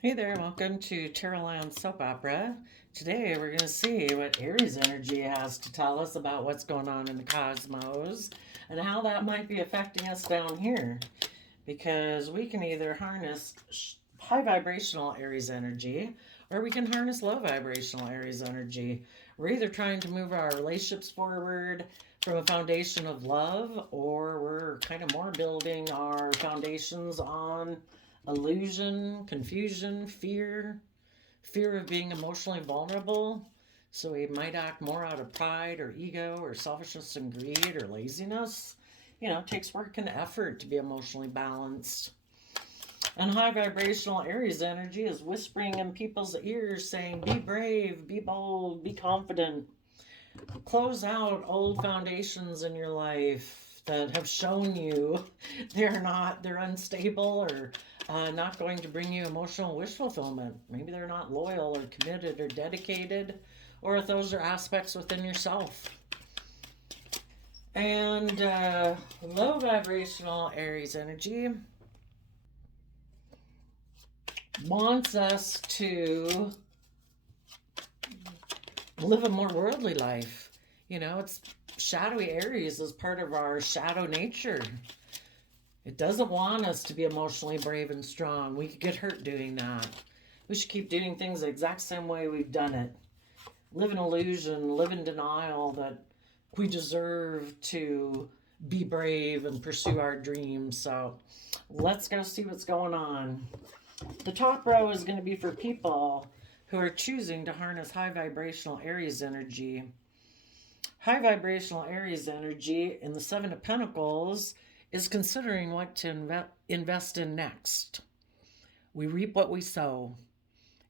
Hey there, welcome to Terrorland Soap Opera. Today we're going to see what Aries energy has to tell us about what's going on in the cosmos and how that might be affecting us down here. Because we can either harness high vibrational Aries energy or we can harness low vibrational Aries energy. We're either trying to move our relationships forward from a foundation of love, or we're kind of more building our foundations on illusion, confusion, fear of being emotionally vulnerable. So we might act more out of pride or ego or selfishness and greed or laziness. It takes work and effort to be emotionally balanced. And high vibrational Aries energy is whispering in people's ears saying, be brave, be bold, be confident. Close out old foundations in your life that have shown you they're unstable or not going to bring you emotional wish fulfillment. Maybe they're not loyal or committed or dedicated, or if those are aspects within yourself. And low vibrational Aries energy wants us to live a more worldly life. It's shadowy Aries is part of our shadow nature. It doesn't want us to be emotionally brave and strong. We could get hurt doing that. We should keep doing things the exact same way we've done it. Live in illusion, live in denial that we deserve to be brave and pursue our dreams. So let's go see what's going on. The top row is going to be for people who are choosing to harness high vibrational Aries energy. High vibrational Aries energy in the Seven of Pentacles is considering what to invest in next. We reap what we sow.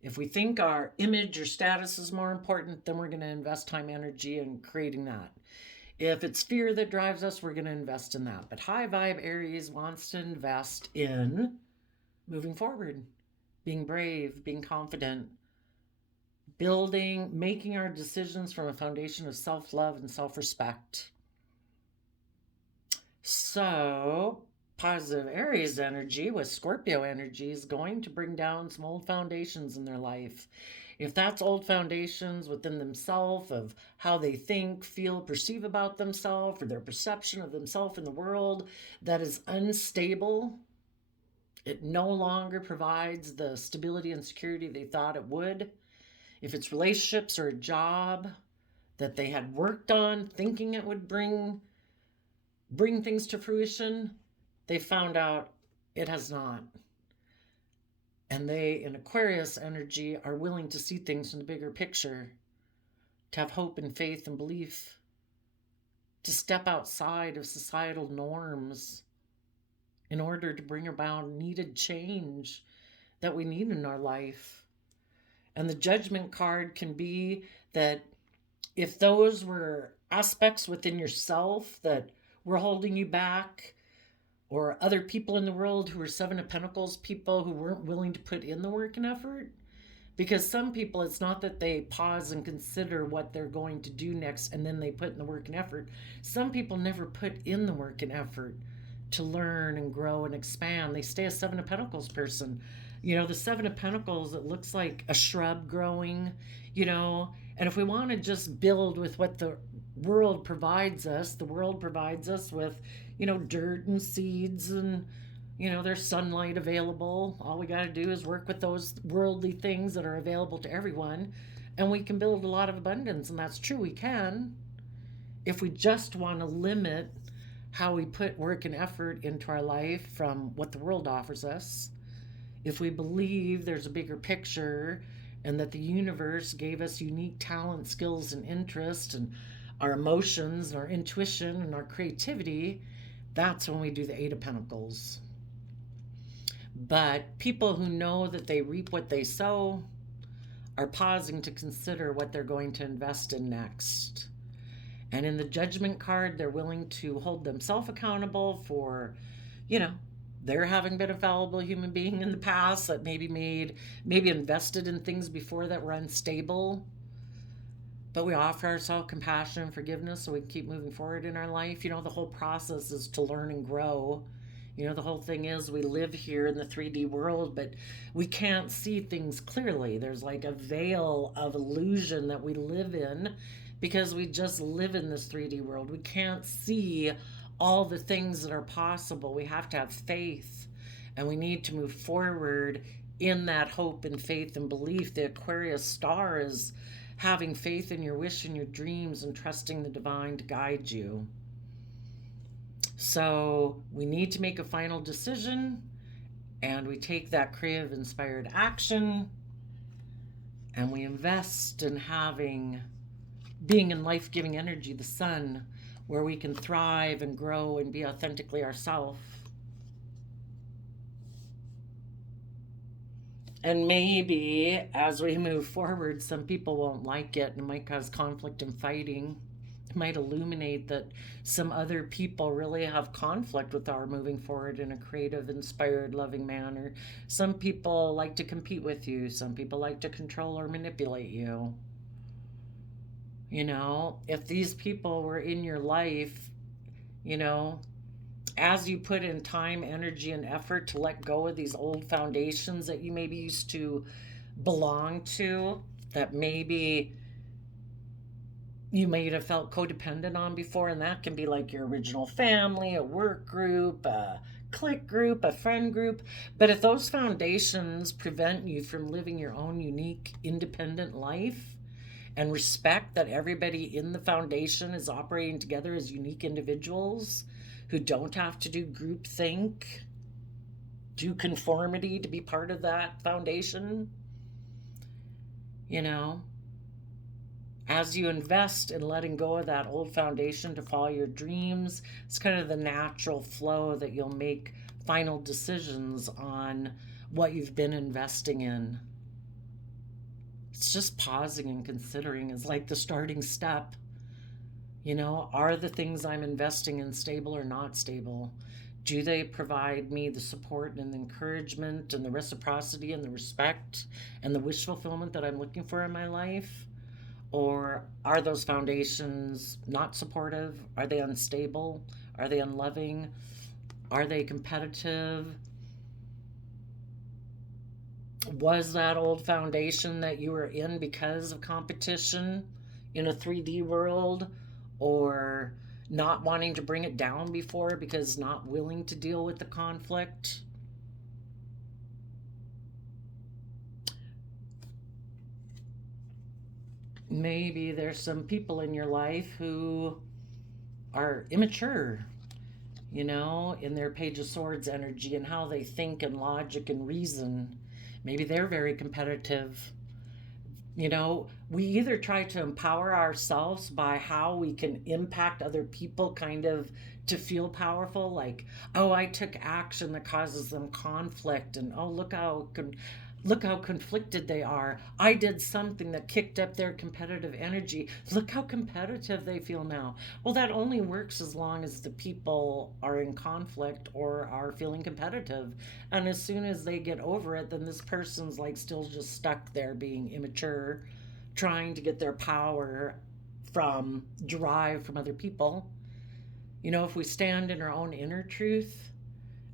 If we think our image or status is more important, then we're going to invest time, energy in creating that. If it's fear that drives us, we're going to invest in that. But high vibe Aries wants to invest in moving forward, being brave, being confident, building, making our decisions from a foundation of self-love and self-respect. So, positive Aries energy with Scorpio energy is going to bring down some old foundations in their life. If that's old foundations within themselves of how they think, feel, perceive about themselves, or their perception of themselves in the world that is unstable, it no longer provides the stability and security they thought it would. If it's relationships or a job that they had worked on thinking it would bring things to fruition, they found out it has not. And they, in Aquarius energy, are willing to see things in the bigger picture, to have hope and faith and belief, to step outside of societal norms in order to bring about needed change that we need in our life. And the Judgment card can be that if those were aspects within yourself that were holding you back, or other people in the world who are Seven of Pentacles people who weren't willing to put in the work and effort. Because some people, it's not that they pause and consider what they're going to do next and then they put in the work and effort. Some people never put in the work and effort to learn and grow and expand. They stay a Seven of Pentacles person. The Seven of Pentacles, it looks like a shrub growing, and if we want to just build with what the world provides us, the world provides us with, dirt and seeds and, there's sunlight available. All we got to do is work with those worldly things that are available to everyone, and we can build a lot of abundance. And that's true, we can, if we just want to limit how we put work and effort into our life from what the world offers us. If we believe there's a bigger picture and that the universe gave us unique talent, skills, and interests, and our emotions, and our intuition, and our creativity, that's when we do the Eight of Pentacles. But people who know that they reap what they sow are pausing to consider what they're going to invest in next. And in the Judgment card, they're willing to hold themselves accountable for, they're having been a fallible human being in the past that maybe invested in things before that were unstable. But we offer ourselves compassion and forgiveness so we can keep moving forward in our life. The whole process is to learn and grow, The whole thing is we live here in the 3D world, but we can't see things clearly. There's like a veil of illusion that we live in because we just live in this 3D world. We can't see all the things that are possible. We have to have faith, and we need to move forward in that hope and faith and belief. The Aquarius star is having faith in your wish and your dreams and trusting the divine to guide you. So we need to make a final decision, and we take that creative inspired action, and we invest in being in life-giving energy, the sun, where we can thrive and grow and be authentically ourselves. And maybe as we move forward, some people won't like it and it might cause conflict and fighting. It might illuminate that some other people really have conflict with our moving forward in a creative, inspired, loving manner. Some people like to compete with you. Some people like to control or manipulate you. If these people were in your life, as you put in time, energy, and effort to let go of these old foundations that you maybe used to belong to, that maybe you may have felt codependent on before, and that can be like your original family, a work group, a clique group, a friend group. But if those foundations prevent you from living your own unique, independent life, and respect that everybody in the foundation is operating together as unique individuals who don't have to do groupthink, do conformity to be part of that foundation, as you invest in letting go of that old foundation to follow your dreams, it's kind of the natural flow that you'll make final decisions on what you've been investing in. It's just pausing and considering is like the starting step. Are the things I'm investing in stable or not stable? Do they provide me the support and the encouragement and the reciprocity and the respect and the wish fulfillment that I'm looking for in my life? Or are those foundations not supportive? Are they unstable? Are they unloving? Are they competitive? Was that old foundation that you were in because of competition in a 3D world, or not wanting to bring it down before because not willing to deal with the conflict? Maybe there's some people in your life who are immature, in their Page of Swords energy and how they think and logic and reason. Maybe they're very competitive. We either try to empower ourselves by how we can impact other people, kind of to feel powerful, like, oh, I took action that causes them conflict, and oh, look how conflicted they are. I did something that kicked up their competitive energy. Look how competitive they feel now. Well, that only works as long as the people are in conflict or are feeling competitive. And as soon as they get over it, then this person's like still just stuck there being immature, trying to get their power from derived from other people. If we stand in our own inner truth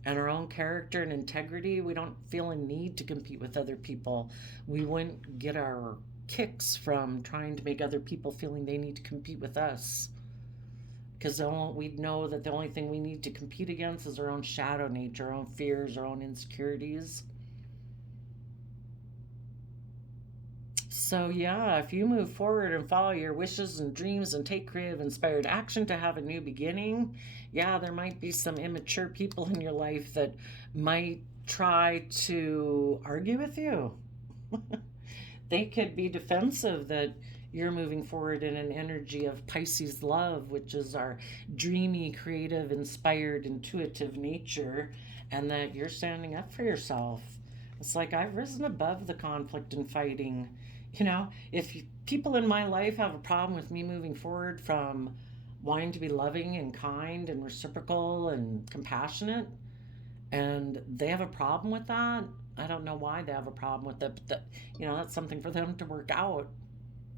and our own character and integrity, we don't feel a need to compete with other people. We wouldn't get our kicks from trying to make other people feeling they need to compete with us. Because we'd know that the only thing we need to compete against is our own shadow nature, our own fears, our own insecurities. So, yeah, if you move forward and follow your wishes and dreams and take creative, inspired action to have a new beginning, yeah, there might be some immature people in your life that might try to argue with you. They could be defensive that you're moving forward in an energy of Pisces love, which is our dreamy, creative, inspired, intuitive nature, and that you're standing up for yourself. It's like I've risen above the conflict and fighting. If people in my life have a problem with me moving forward from wanting to be loving and kind and reciprocal and compassionate, and they have a problem with that, I don't know why they have a problem with it, but that's something for them to work out.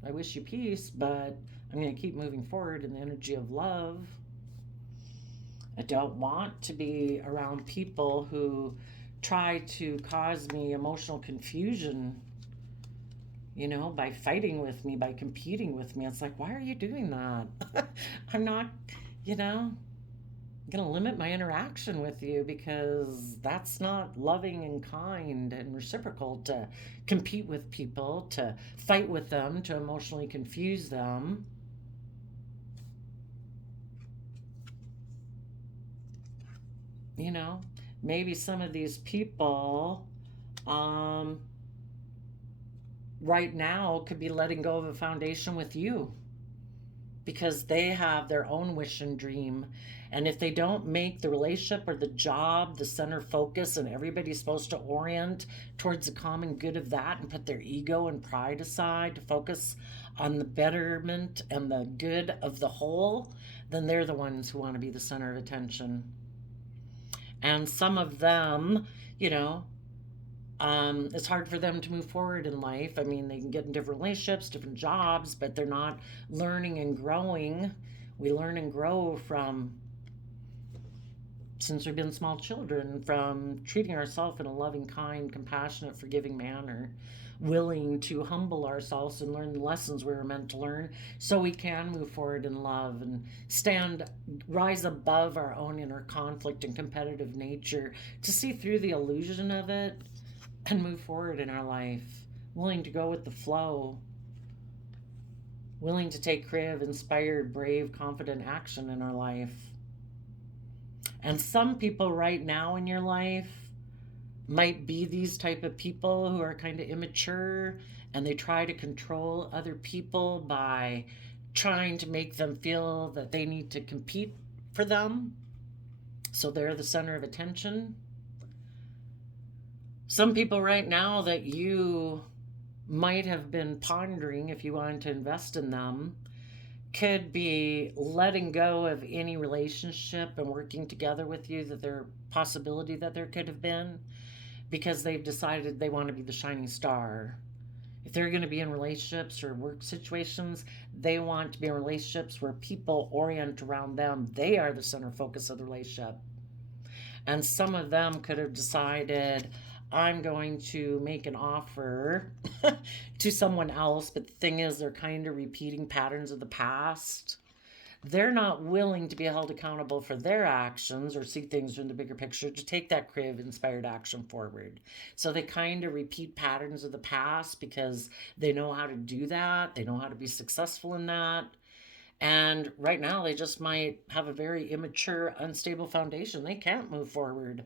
I wish you peace, but I'm going to keep moving forward in the energy of love. I don't want to be around people who try to cause me emotional confusion, by fighting with me, by competing with me. It's like, why are you doing that? I'm not, you know, going to limit my interaction with you because that's not loving and kind and reciprocal to compete with people, to fight with them, to emotionally confuse them. You know, maybe some of these people um, right now could be letting go of a foundation with you because they have their own wish and dream. And if they don't make the relationship or the job the center focus, and everybody's supposed to orient towards the common good of that and put their ego and pride aside to focus on the betterment and the good of the whole, then they're the ones who want to be the center of attention. And some of them, you know, it's hard for them to move forward in life. I mean, they can get in different relationships, different jobs, but they're not learning and growing. We learn and grow from, since we've been small children, from treating ourselves in a loving, kind, compassionate, forgiving manner, willing to humble ourselves and learn the lessons we were meant to learn so we can move forward in love and rise above our own inner conflict and competitive nature to see through the illusion of it and move forward in our life, willing to go with the flow, willing to take creative, inspired, brave, confident action in our life. And some people right now in your life might be these type of people who are kind of immature and they try to control other people by trying to make them feel that they need to compete for them. So they're the center of attention. Some people right now that you might have been pondering if you wanted to invest in them could be letting go of any relationship and working together with you, that there possibility that there could have been, because they've decided they want to be the shining star. If they're going to be in relationships or work situations, they want to be in relationships where people orient around them. They are the center focus of the relationship. And some of them could have decided, I'm going to make an offer to someone else, but the thing is, they're kind of repeating patterns of the past. They're not willing to be held accountable for their actions or see things in the bigger picture to take that creative, inspired action forward. So they kind of repeat patterns of the past because they know how to do that, they know how to be successful in that. And right now, they just might have a very immature, unstable foundation. They can't move forward.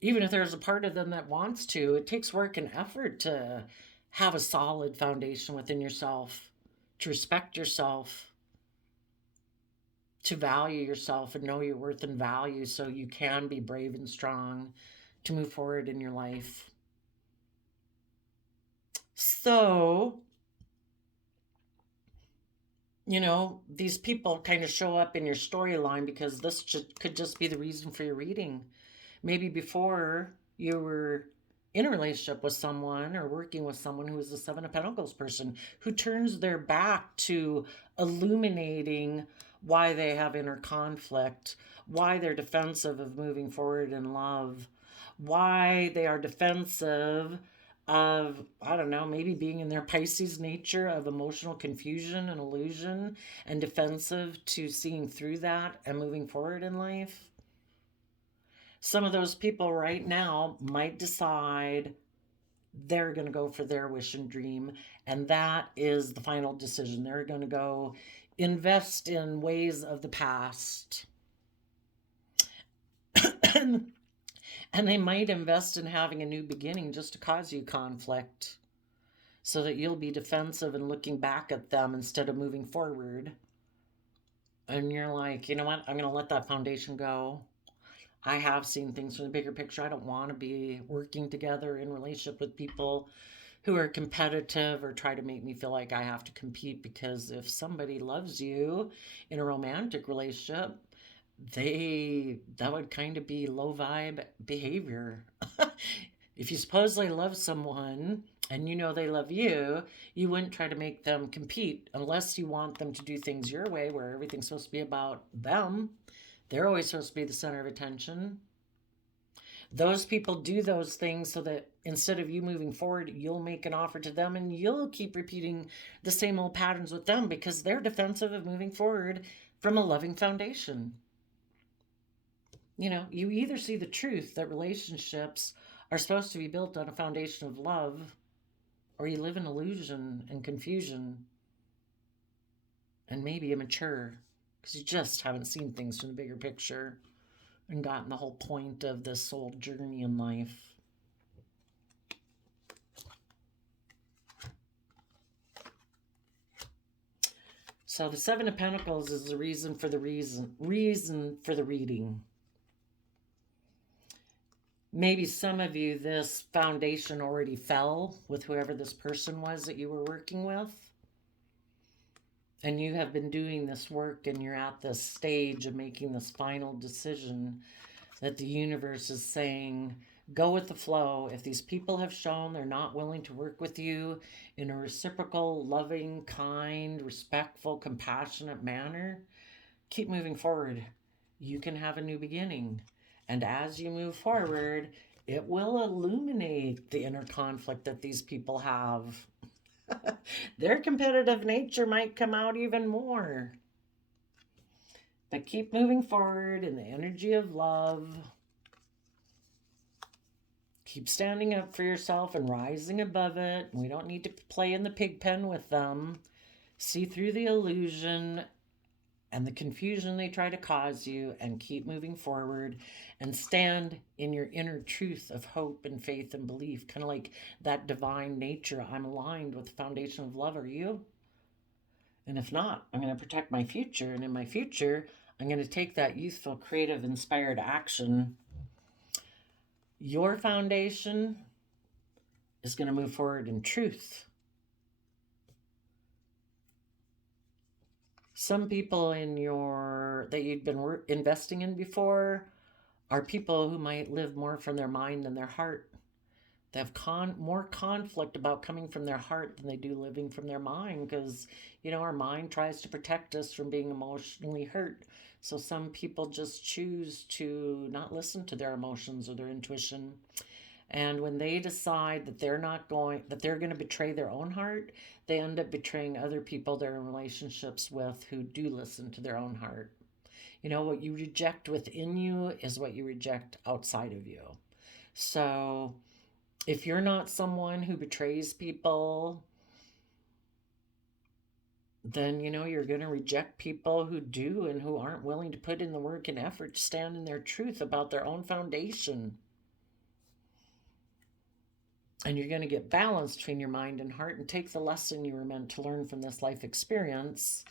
Even if there's a part of them that wants to, it takes work and effort to have a solid foundation within yourself, to respect yourself, to value yourself and know your worth and value so you can be brave and strong to move forward in your life. So, these people kind of show up in your storyline because could just be the reason for your reading. Maybe before you were in a relationship with someone or working with someone who is a Seven of Pentacles person who turns their back to illuminating why they have inner conflict, why they're defensive of moving forward in love, why they are defensive of, I don't know, maybe being in their Pisces nature of emotional confusion and illusion and defensive to seeing through that and moving forward in life. Some of those people right now might decide they're going to go for their wish and dream, and that is the final decision. They're going to go invest in ways of the past. And they might invest in having a new beginning just to cause you conflict so that you'll be defensive and looking back at them instead of moving forward. And you're like, you know what? I'm going to let that foundation go. I have seen things from the bigger picture. I don't want to be working together in relationship with people who are competitive or try to make me feel like I have to compete, because if somebody loves you in a romantic relationship, that would kind of be low vibe behavior. If you supposedly love someone and you know they love you, you wouldn't try to make them compete unless you want them to do things your way where everything's supposed to be about them. They're always supposed to be the center of attention. Those people do those things so that instead of you moving forward, you'll make an offer to them and you'll keep repeating the same old patterns with them because they're defensive of moving forward from a loving foundation. You either see the truth that relationships are supposed to be built on a foundation of love, or you live in illusion and confusion and maybe immature because you just haven't seen things from the bigger picture and gotten the whole point of this soul journey in life. So the Seven of Pentacles is the reason for the reading. Maybe some of you, this foundation already fell with whoever this person was that you were working with. And you have been doing this work and you're at this stage of making this final decision that the universe is saying, go with the flow. If these people have shown they're not willing to work with you in a reciprocal, loving, kind, respectful, compassionate manner, keep moving forward. You can have a new beginning. And as you move forward, it will illuminate the inner conflict that these people have. Their competitive nature might come out even more. But keep moving forward in the energy of love. Keep standing up for yourself and rising above it. We don't need to play in the pig pen with them. See through the illusion and the confusion they try to cause you and keep moving forward and stand in your inner truth of hope and faith and belief, kind of like that divine nature. I'm aligned with the foundation of love. Are you? And if not, I'm going to protect my future. And in my future, I'm going to take that youthful, creative, inspired action. Your foundation is going to move forward in truth. Some people that you've been investing in before are people who might live more from their mind than their heart. They have more conflict about coming from their heart than they do living from their mind because, our mind tries to protect us from being emotionally hurt. So some people just choose to not listen to their emotions or their intuition. And when they decide that they're going to betray their own heart, they end up betraying other people they're in relationships with who do listen to their own heart. What you reject within you is what you reject outside of you. So if you're not someone who betrays people, then, you're going to reject people who do and who aren't willing to put in the work and effort to stand in their truth about their own foundation. And you're going to get balance between your mind and heart and take the lesson you were meant to learn from this life experience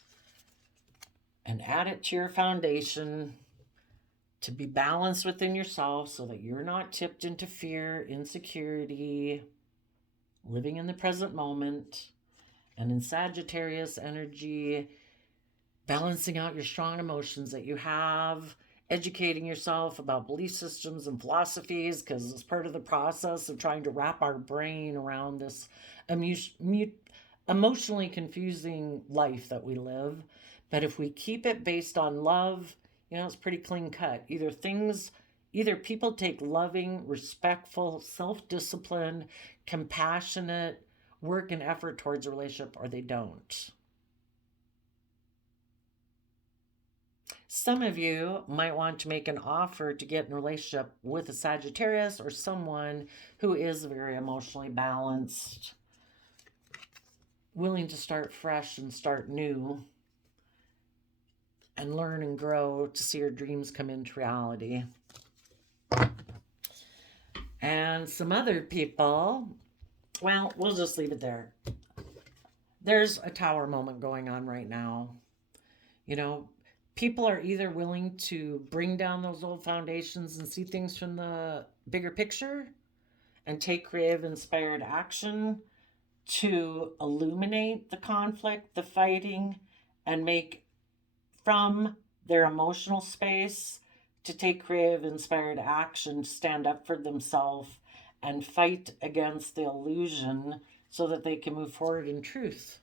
and add it to your foundation to be balanced within yourself so that you're not tipped into fear, insecurity, living in the present moment. And in Sagittarius energy, balancing out your strong emotions that you have, educating yourself about belief systems and philosophies, because it's part of the process of trying to wrap our brain around this emotionally confusing life that we live. But if we keep it based on love, it's pretty clean cut. Either people take loving, respectful, self-disciplined, compassionate work and effort towards a relationship, or they don't. Some of you might want to make an offer to get in a relationship with a Sagittarius or someone who is very emotionally balanced, willing to start fresh and start new, and learn and grow to see your dreams come into reality. And some other people, well, we'll just leave it there. There's a tower moment going on right now. People are either willing to bring down those old foundations and see things from the bigger picture and take creative, inspired action to illuminate the conflict, the fighting, and make from their emotional space to take creative, inspired action to stand up for themselves and fight against the illusion so that they can move forward in truth.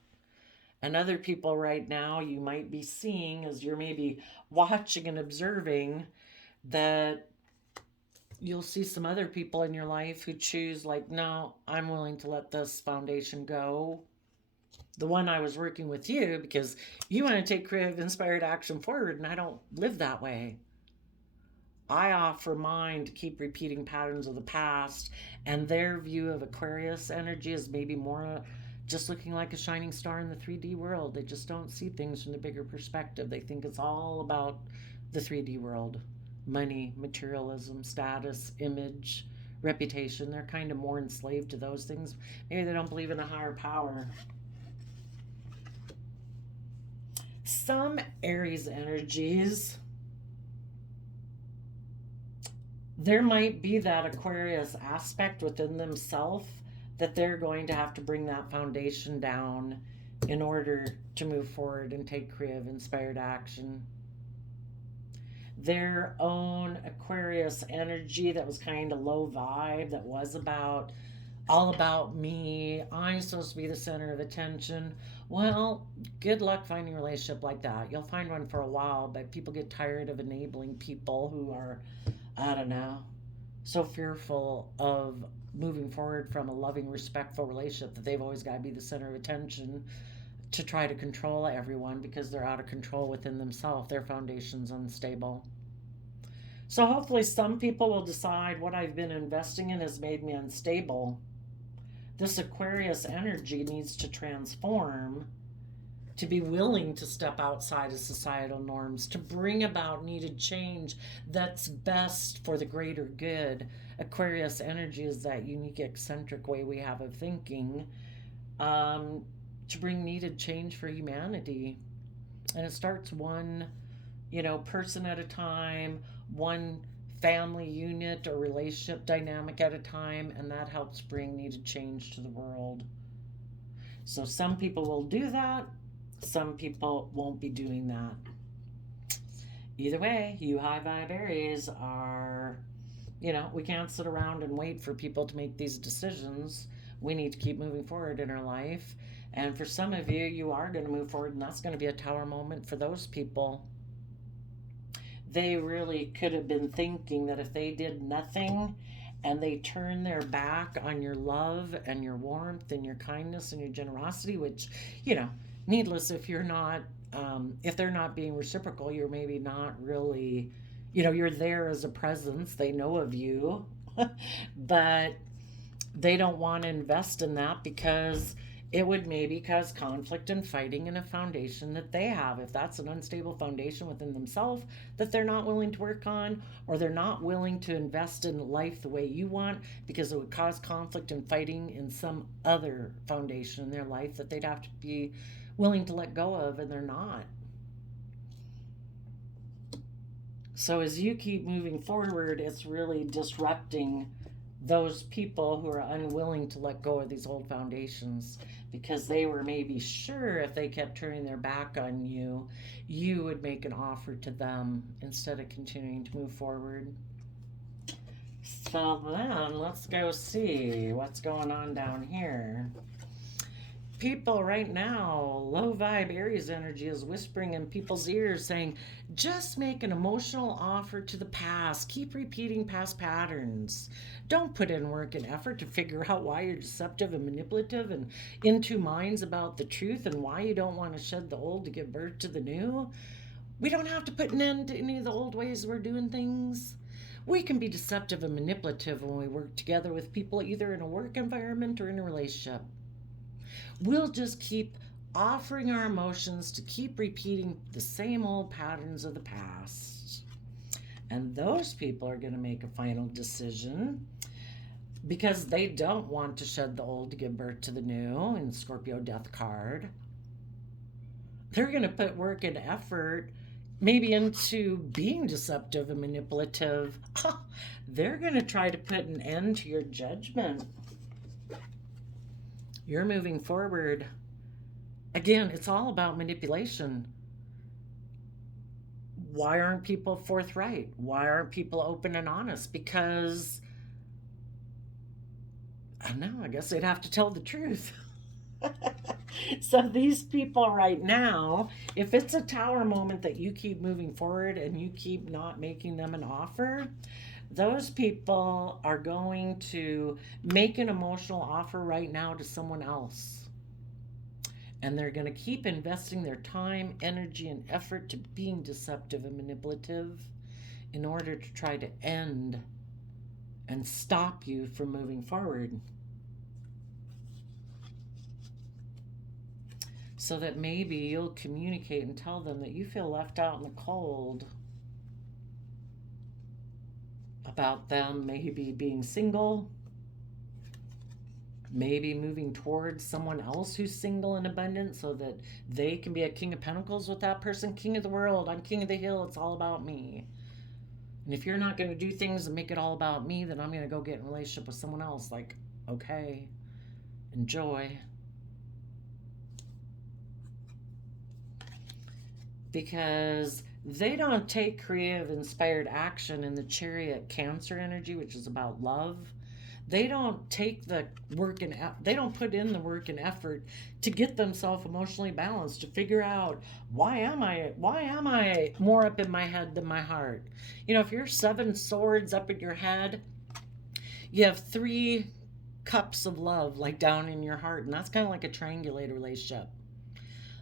And other people right now you might be seeing as you're maybe watching and observing that you'll see some other people in your life who choose, like, no, I'm willing to let this foundation go. The one I was working with you because you want to take creative, inspired action forward, and I don't live that way. I offer mine to keep repeating patterns of the past, and their view of Aquarius energy is maybe more just looking like a shining star in the 3D world. They just don't see things from the bigger perspective. They think it's all about the 3D world: money, materialism, status, image, reputation. They're kind of more enslaved to those things. Maybe they don't believe in a higher power. Some Aries energies, there might be that Aquarius aspect within themselves that they're going to have to bring that foundation down in order to move forward and take creative, inspired action. Their own Aquarius energy that was kind of low vibe, that was about all about me, I'm supposed to be the center of attention. Well, good luck finding a relationship like that. You'll find one for a while, but people get tired of enabling people who are, I don't know, so fearful of moving forward from a loving, respectful relationship that they've always got to be the center of attention to try to control everyone because they're out of control within themselves. Their foundation's unstable. So hopefully some people will decide what I've been investing in has made me unstable. This Aquarius energy needs to transform, to be willing to step outside of societal norms, to bring about needed change that's best for the greater good. Aquarius energy is that unique, eccentric way we have of thinking, to bring needed change for humanity. And it starts one, person at a time, one family unit or relationship dynamic at a time, and that helps bring needed change to the world. So some people will do that, some people won't be doing that. Either way, you high vibe Aries are, we can't sit around and wait for people to make these decisions. We need to keep moving forward in our life. And for some of you, you are going to move forward, and that's going to be a tower moment for those people. They really could have been thinking that if they did nothing and they turn their back on your love and your warmth and your kindness and your generosity, which, needless, if you're not, if they're not being reciprocal, you're maybe not really, you're there as a presence. They know of you, but they don't want to invest in that because it would maybe cause conflict and fighting in a foundation that they have. If that's an unstable foundation within themselves that they're not willing to work on, or they're not willing to invest in life the way you want because it would cause conflict and fighting in some other foundation in their life that they'd have to be willing to let go of, and they're not. So as you keep moving forward, it's really disrupting those people who are unwilling to let go of these old foundations because they were maybe sure if they kept turning their back on you, you would make an offer to them instead of continuing to move forward. So then let's go see what's going on down here. People right now, low vibe Aries energy is whispering in people's ears saying, just make an emotional offer to the past. Keep repeating past patterns. Don't put in work and effort to figure out why you're deceptive and manipulative and in two minds about the truth and why you don't want to shed the old to give birth to the new. We don't have to put an end to any of the old ways we're doing things. We can be deceptive and manipulative when we work together with people either in a work environment or in a relationship. We'll just keep offering our emotions to keep repeating the same old patterns of the past. And those people are going to make a final decision because they don't want to shed the old to give birth to the new in Scorpio death card. They're going to put work and effort maybe into being deceptive and manipulative. They're going to try to put an end to your judgment. You're moving forward. Again, it's all about manipulation. Why aren't people forthright? Why aren't people open and honest? Because, I don't know, I guess they'd have to tell the truth. So these people right now, if it's a tower moment that you keep moving forward and you keep not making them an offer, those people are going to make an emotional offer right now to someone else. And they're going to keep investing their time, energy, and effort to being deceptive and manipulative in order to try to end and stop you from moving forward. So that maybe you'll communicate and tell them that you feel left out in the cold about them maybe being single, maybe moving towards someone else who's single and abundant so that they can be a king of pentacles with that person. King of the world, I'm king of the hill, it's all about me. And if you're not going to do things and make it all about me, then I'm going to go get in a relationship with someone else. Like, okay, enjoy. Because they don't take creative, inspired action in the chariot Cancer energy, which is about love. They don't take the work and they don't put in the work and effort to get themselves emotionally balanced, to figure out why am I more up in my head than my heart. You know, if you're 7 swords up in your head, you have 3 cups of love like down in your heart, and that's kind of like a triangulated relationship.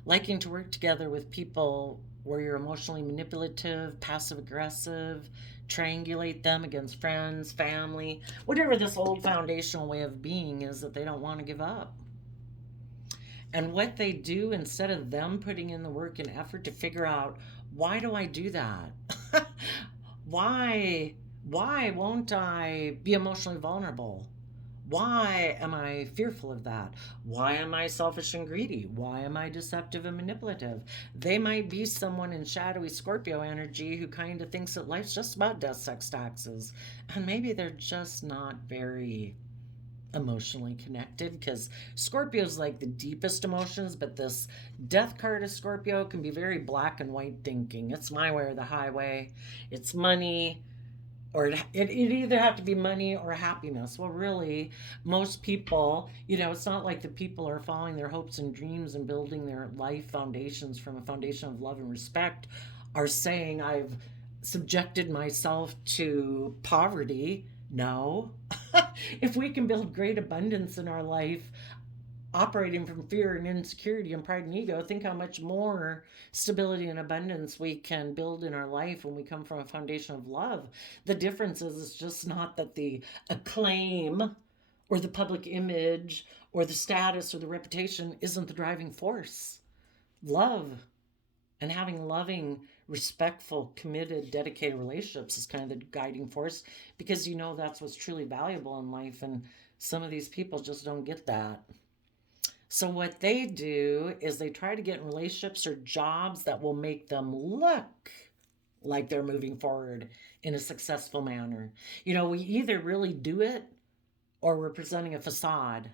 Liking to work together with people where you're emotionally manipulative, passive aggressive, triangulate them against friends, family, whatever this old foundational way of being is that they don't want to give up. And what they do, instead of them putting in the work and effort to figure out, why do I do that? why why won't I be emotionally vulnerable? Why am I fearful of that? Why am I selfish and greedy? Why am I deceptive and manipulative? They might be someone in shadowy Scorpio energy who kind of thinks that life's just about death, sex, taxes. And maybe they're just not very emotionally connected, because Scorpio's like the deepest emotions, but this death card of Scorpio can be very black and white thinking. It's my way or the highway. It's money, or it either have to be money or happiness. Well, really, most people, it's not like the people are following their hopes and dreams and building their life foundations from a foundation of love and respect are saying, I've subjected myself to poverty. No. If we can build great abundance in our life, operating from fear and insecurity and pride and ego, think how much more stability and abundance we can build in our life when we come from a foundation of love. The difference is it's just not that the acclaim or the public image or the status or the reputation isn't the driving force. Love and having loving, respectful, committed, dedicated relationships is kind of the guiding force, because that's what's truly valuable in life, and some of these people just don't get that. So what they do is they try to get in relationships or jobs that will make them look like they're moving forward in a successful manner. We either really do it or we're presenting a facade.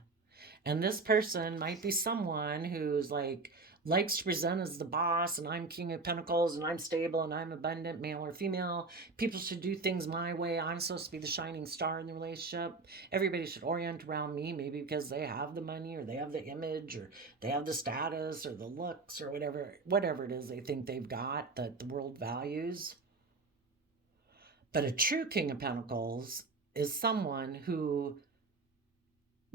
And this person might be someone who's like likes to present as the boss, and I'm king of pentacles, and I'm stable, and I'm abundant, male or female. People should do things my way. I'm supposed to be the shining star in the relationship. Everybody should orient around me, maybe because they have the money or they have the image or they have the status or the looks or whatever it is they think they've got that the world values. But a true king of pentacles is someone who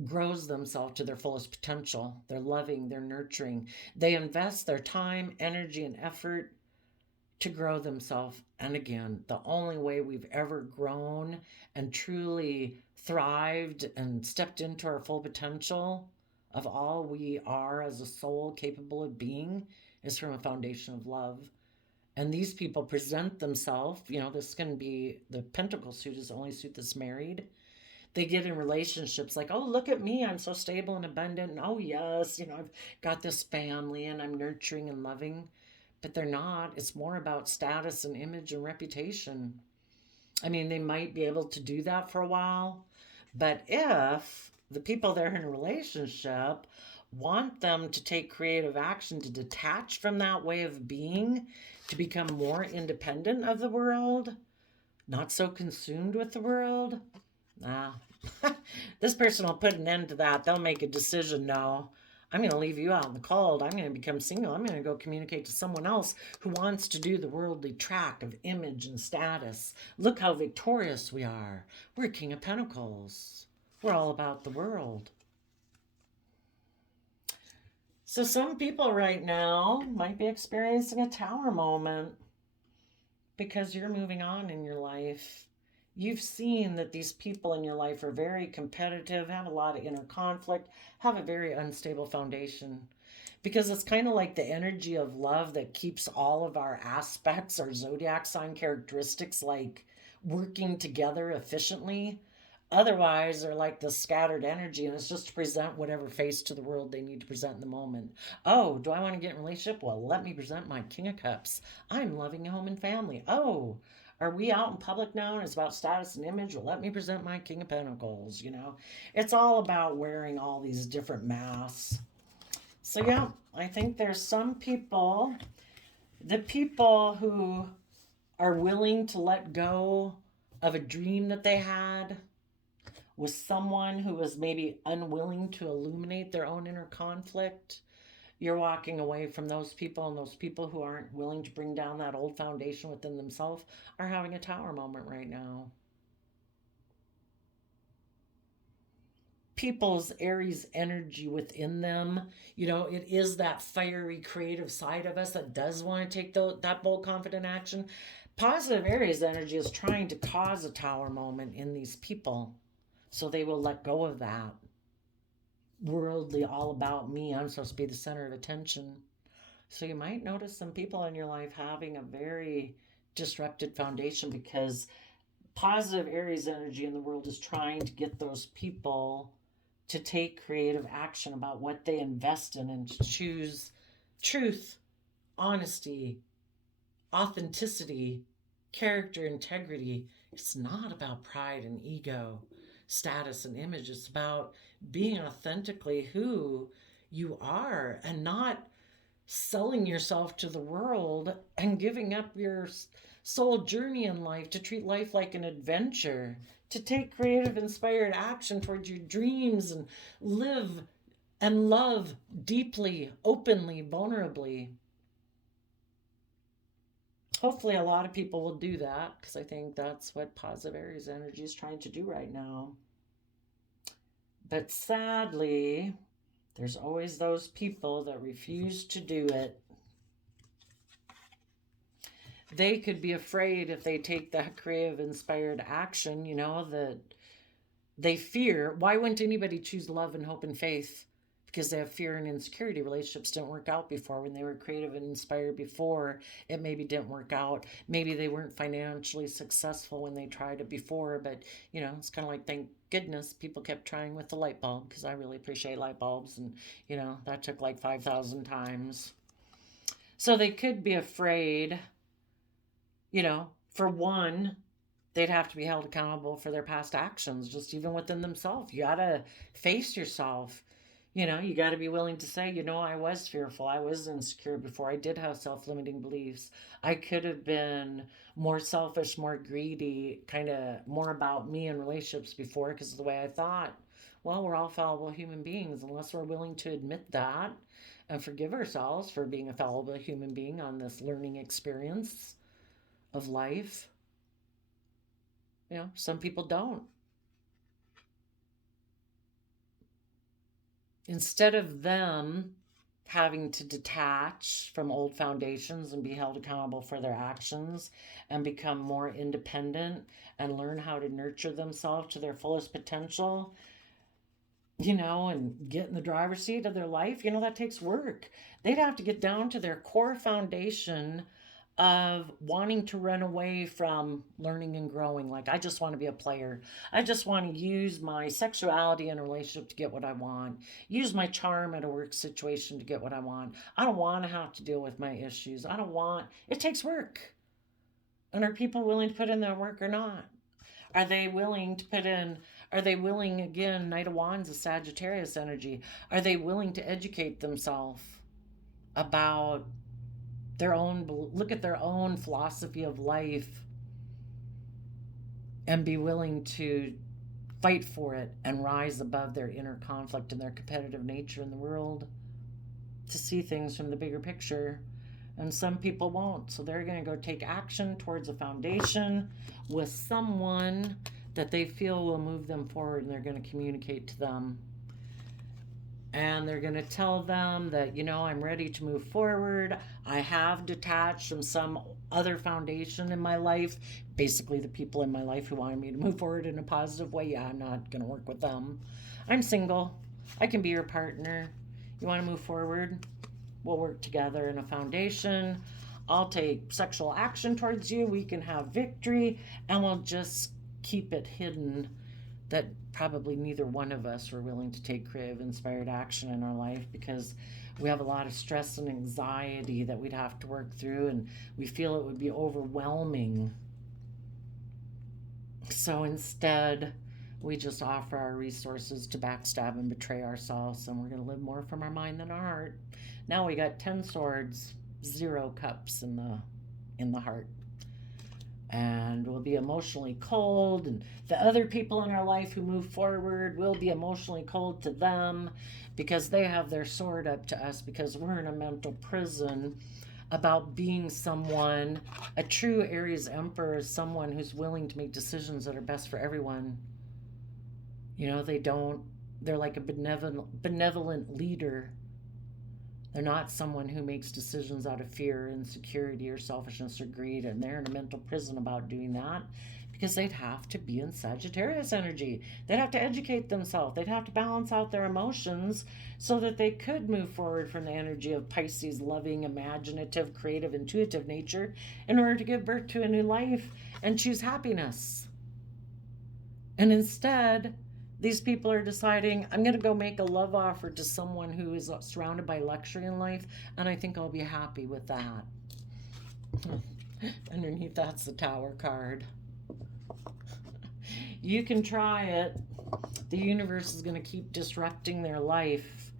grows themselves to their fullest potential. They're loving, they're nurturing. They invest their time, energy, and effort to grow themselves. And again, the only way we've ever grown and truly thrived and stepped into our full potential of all we are as a soul capable of being is from a foundation of love. And these people present themselves, this can be the pentacle suit is the only suit that's married. They get in relationships like, oh, look at me, I'm so stable and abundant, and oh yes, I've got this family and I'm nurturing and loving. But they're not. It's more about status and image and reputation. I mean, they might be able to do that for a while, but if the people they're in a relationship want them to take creative action to detach from that way of being, to become more independent of the world, not so consumed with the world, this person will put an end to that. They'll make a decision. No, I'm going to leave you out in the cold. I'm going to become single. I'm going to go communicate to someone else who wants to do the worldly track of image and status. Look how victorious we are. We're King of Pentacles. We're all about the world. So some people right now might be experiencing a tower moment because you're moving on in your life. You've seen that these people in your life are very competitive, have a lot of inner conflict, have a very unstable foundation. Because it's kind of like the energy of love that keeps all of our aspects, our zodiac sign characteristics, like working together efficiently. Otherwise, they're like the scattered energy, and it's just to present whatever face to the world they need to present in the moment. Oh, do I want to get in a relationship? Well, let me present my King of Cups. I'm loving home and family. Oh, are we out in public now and it's about status and image? Well, let me present my King of Pentacles. It's all about wearing all these different masks. So, yeah, I think there's some people, the people who are willing to let go of a dream that they had with someone who was maybe unwilling to illuminate their own inner conflict. You're walking away from those people, and those people who aren't willing to bring down that old foundation within themselves are having a tower moment right now. People's Aries energy within them, it is that fiery creative side of us that does want to take that bold confident action. Positive Aries energy is trying to cause a tower moment in these people so they will let go of that worldly, all about me, I'm supposed to be the center of attention. So you might notice some people in your life having a very disrupted foundation because positive Aries energy in the world is trying to get those people to take creative action about what they invest in and to choose truth, honesty, authenticity, character, integrity. It's not about pride and ego, status and image. It's about being authentically who you are and not selling yourself to the world and giving up your soul journey in life to treat life like an adventure, to take creative, inspired action towards your dreams and live and love deeply, openly, vulnerably. Hopefully, a lot of people will do that because I think that's what positive Aries energy is trying to do right now. But sadly, there's always those people that refuse to do it. They could be afraid if they take that creative, inspired action, that they fear. Why wouldn't anybody choose love and hope and faith? Because they have fear and insecurity. Relationships didn't work out before. When they were creative and inspired before, it maybe didn't work out. Maybe they weren't financially successful when they tried it before. But, it's kind of like, thank goodness people kept trying with the light bulb, because I really appreciate light bulbs. And, that took like 5,000 times. So they could be afraid. For one, they'd have to be held accountable for their past actions, just even within themselves. You got to face yourself. You got to be willing to say, I was fearful. I was insecure before. I did have self limiting beliefs. I could have been more selfish, more greedy, kind of more about me in relationships before because of the way I thought. Well, we're all fallible human beings unless we're willing to admit that and forgive ourselves for being a fallible human being on this learning experience of life. Some people don't. Instead of them having to detach from old foundations and be held accountable for their actions and become more independent and learn how to nurture themselves to their fullest potential, and get in the driver's seat of their life, that takes work. They'd have to get down to their core foundation of wanting to run away from learning and growing. Like, I just want to be a player. I just want to use my sexuality in a relationship to get what I want. Use my charm at a work situation to get what I want. I don't want to have to deal with my issues. It takes work. And are people willing to put in that work or not? Are they willing, again, Knight of Wands is Sagittarius energy. Are they willing to educate themselves about look at their own philosophy of life and be willing to fight for it and rise above their inner conflict and their competitive nature in the world? to see things from the bigger picture. And some people won't. So they're going to go take action towards a foundation with someone that they feel will move them forward, and they're going to communicate to them. And they're going to tell them that, I'm ready to move forward. I have detached from some other foundation in my life. Basically, the people in my life who wanted me to move forward in a positive way. Yeah, I'm not going to work with them. I'm single. I can be your partner. You want to move forward? We'll work together in a foundation. I'll take sexual action towards you. We can have victory, and we'll just keep it hidden that probably neither one of us were willing to take creative, inspired action in our life, because we have a lot of stress and anxiety that we'd have to work through, and we feel it would be overwhelming. So instead, we just offer our resources to backstab and betray ourselves, and we're going to live more from our mind than our heart. Now we got 10 swords, 0 cups in the heart. And we'll be emotionally cold, and the other people in our life who move forward will be emotionally cold to them because they have their sword up to us, because we're in a mental prison about being someone. A true Aries Emperor is someone who's willing to make decisions that are best for everyone. They're like a benevolent leader. They're not someone who makes decisions out of fear, insecurity, or selfishness or greed, and they're in a mental prison about doing that because they'd have to be in Sagittarius energy. They'd have to educate themselves. They'd have to balance out their emotions so that they could move forward from the energy of Pisces, loving, imaginative, creative, intuitive nature in order to give birth to a new life and choose happiness. And instead, these people are deciding, I'm going to go make a love offer to someone who is surrounded by luxury in life, and I think I'll be happy with that. Underneath, that's the Tower card. You can try it. The universe is going to keep disrupting their life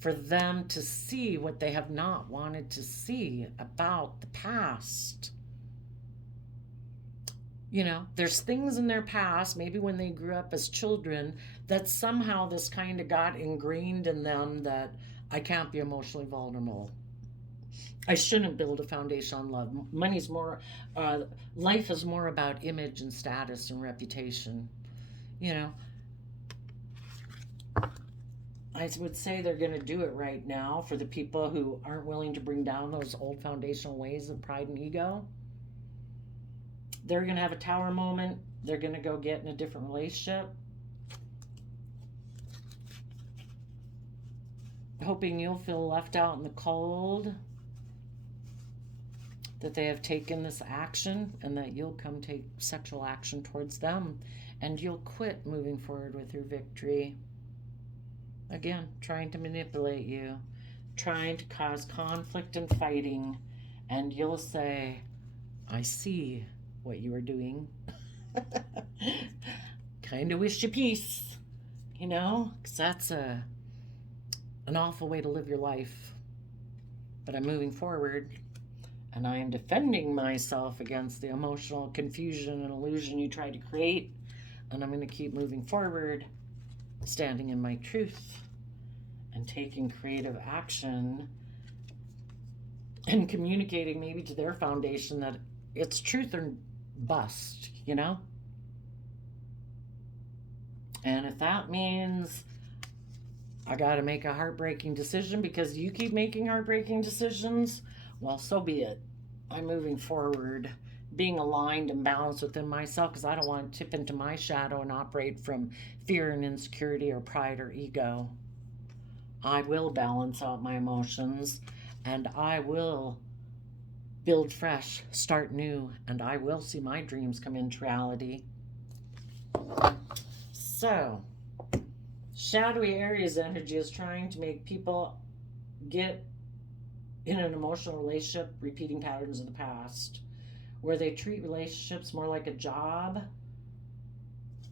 for them to see what they have not wanted to see about the past. There's things in their past, maybe when they grew up as children, that somehow this kind of got ingrained in them that I can't be emotionally vulnerable. I shouldn't build a foundation on love. Money's more, life is more about image and status and reputation. I would say they're going to do it right now for the people who aren't willing to bring down those old foundational ways of pride and ego. They're going to have a Tower moment. They're going to go get in a different relationship. Hoping you'll feel left out in the cold. That they have taken this action, and that you'll come take sexual action towards them. And you'll quit moving forward with your victory. Again, trying to manipulate you. Trying to cause conflict and fighting. And you'll say, I see what you are doing. Kind of wish you peace, because that's an awful way to live your life. But I'm moving forward, and I am defending myself against the emotional confusion and illusion you tried to create, and I'm going to keep moving forward, standing in my truth and taking creative action and communicating maybe to their foundation that it's truth or bust, And if that means I got to make a heartbreaking decision because you keep making heartbreaking decisions, well, so be it. I'm moving forward, being aligned and balanced within myself, because I don't want to tip into my shadow and operate from fear and insecurity or pride or ego. I will balance out my emotions, and I will build fresh, start new, and I will see my dreams come into reality. So, shadowy Aries energy is trying to make people get in an emotional relationship, repeating patterns of the past, where they treat relationships more like a job,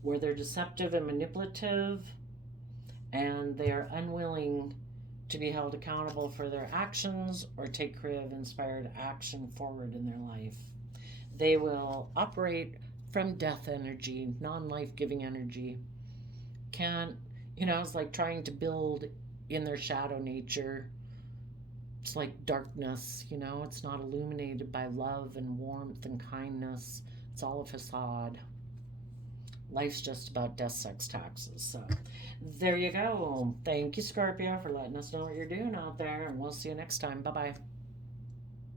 where they're deceptive and manipulative, and they are unwilling to be held accountable for their actions or take creative, inspired action forward in their life. They will operate from death energy, non-life-giving energy. It's like trying to build in their shadow nature It's like darkness, you know, it's not illuminated by love and warmth and kindness. It's all a facade. Life's just about death, sex, taxes. So there you go. Thank you, Scorpio, for letting us know what you're doing out there, and we'll see you next time. Bye bye.